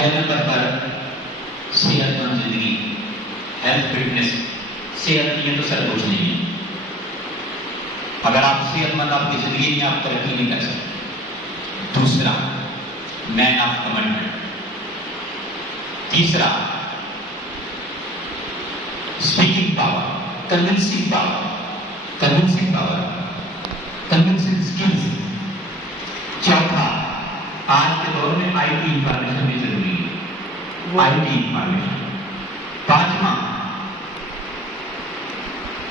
پہلے نمبر پر صحت مند زندگی، ہیلتھ فٹنس. صحت نہیں ہے تو سر کچھ نہیں ہے. اگر آپ صحت مند آپ کی زندگی میں آپ ترقی نہیں کر سکتے. دوسرا مین آف کمٹمنٹ. تیسرا speaking power, convincing power, convincing skills. چوتھا آج کے دور میں آئی ٹی انفارمیشن بھی ضروری ہے، آئی ٹی انفارمیشن. پانچواں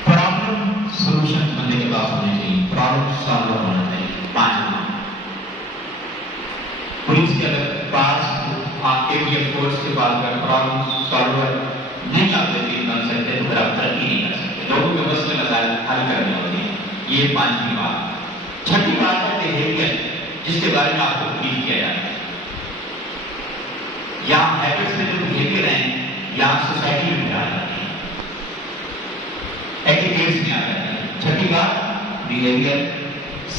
پرابلم سولوشن بندے کے پاس ہونے چاہیے، پرابلم سالور ہونا چاہیے. پانچواں پولیس کے اگر پاس ایئر فورس کے پاس اگر پرابلم سالور نہیں آپ بن سکتے تو پھر آپ ترقی نہیں کر سکتے. لوگوں کے مسئلے مسائل حل کرنے ہوتے ہیں. یہ پانچویں بات. چھٹی بات ہے بیہیویئر، جس کے بارے میں آپ کو بریف کیا جاتا ہے. یہاں ہیبٹس میں جو بیہیویئر ہیں یہاں سوسائٹی میں آ جاتے ہیں، ایٹیٹیوڈس میں آ جاتے ہیں. چھٹی بات بیہیویئر.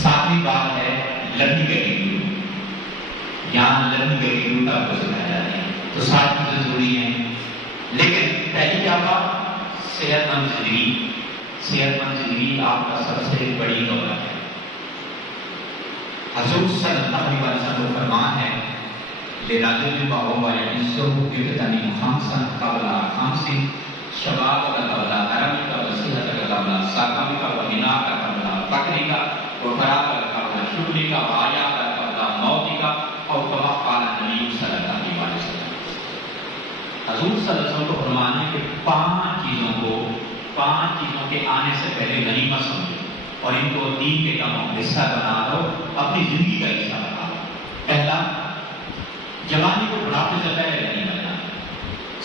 ساتویں بات ہے لرننگ ایٹیٹیوڈ. یہاں لرننگ ایٹیٹیوڈ آپ کو سکھایا جاتا ہے. تو سات چیزیں ضروری ہیں. لیکن پہلی کیا بات؟ صحت مند زندگی. صحت مند زندگی آپ کا سب سے بڑی دولت ہے. حضور صلی اللہ علیہ وسلم کا فرمان ہے لِرَجُلٍ وَهُوَ يَعِزُّهُ بِبَدَنِهِ خَمْسًا قَبْلَ خَمْسٍ شَبَابَكَ قَبْلَ هَرَمِكَ وَصِحَّتَكَ قَبْلَ سَقَمِكَ وَغِنَاكَ قَبْلَ فَقْرِكَ وَفَرَاغَكَ قَبْلَ شُغْلِكَ وَحَيَاتَكَ قَبْلَ مَوْتِكَ أَوْ كَمَا قَالَ النَّبِيُّ صلی اللہ علیہ وسلم. حضور صلی اللہ علیہ وسلم کو فرمان ہے کہ پانچ چیزوں کے آنے سے پہلے غنیمت سمجھو اور ان کو دین کے کاموں کا حصہ بنا دو، اپنی زندگی کا حصہ بنا دو. پہلا، جوانی کو بڑھاپے سے پہلے غنیمت جانا،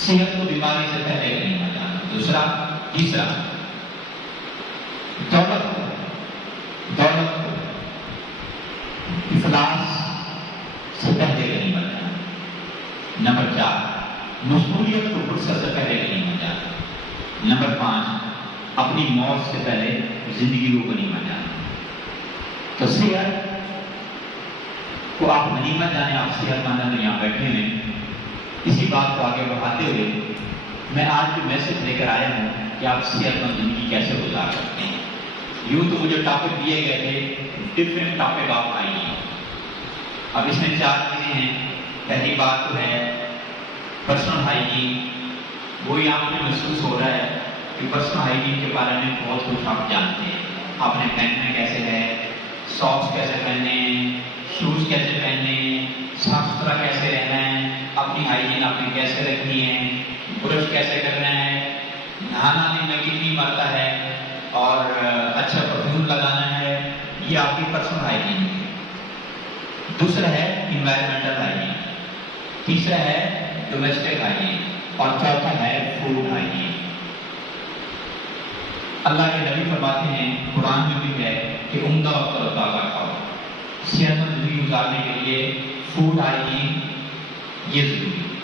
صحت کو بیماری سے پہلے غنیمت جانا. دوسرا، تیسرا دولت کو افلاس سے پہلے غنیمت جانا. نمبر 4 مشغولیت کو فرصت سے پہلے غنیمت جانا. نمبر 5 اپنی موت سے پہلے زندگی کو غنیمت جانا. تو صحت کو آپ غنیمت جانے. آپ صحت مند یہاں بیٹھے ہیں. اسی بات کو آگے بڑھاتے ہوئے میں آج بھی میسج لے کر آیا ہوں کہ آپ صحت مند زندگی کیسے گزار سکتے ہیں. یوں تو مجھے ٹاپک دیے گئے تھے، ڈفرینٹ ٹاپک آپ آئیے. اب اس میں 4 چیزیں ہیں. پہلی بات تو ہے پرسنل ہائیجین. وہی آپ کو محسوس ہو رہا ہے کہ پرسنل ہائیجین کے بارے میں بہت کچھ آپ جانتے ہیں. آپ نے پہننا کیسے ہے، ساکس کیسے پہننے ہیں، شوز کیسے پہننے ہیں، صاف ستھرا کیسے رہنا ہے، اپنی ہائیجین آپ نے کیسے رکھنی ہے، برش کیسے کرنا ہے، نہانا دن میں کتنی مرتا ہے اور اچھا پرفیوم لگانا ہے. یہ آپ کی پرسنل ہائیجین ہے. دوسرا ہے انوائرمنٹل ہائیجین. تیسرا ہے ڈومیسٹک ہائیجین. اور چوتھا ہے فوڈ ہائیجین. اللہ کے نبی فرماتے ہیں، قرآن میں بھی ہے کہ عمدہ اور تر و تازہ کھاؤ. صحت مند زندگی گزارنے کے لیے فوڈ ہائیجین یہ ضروری ہے.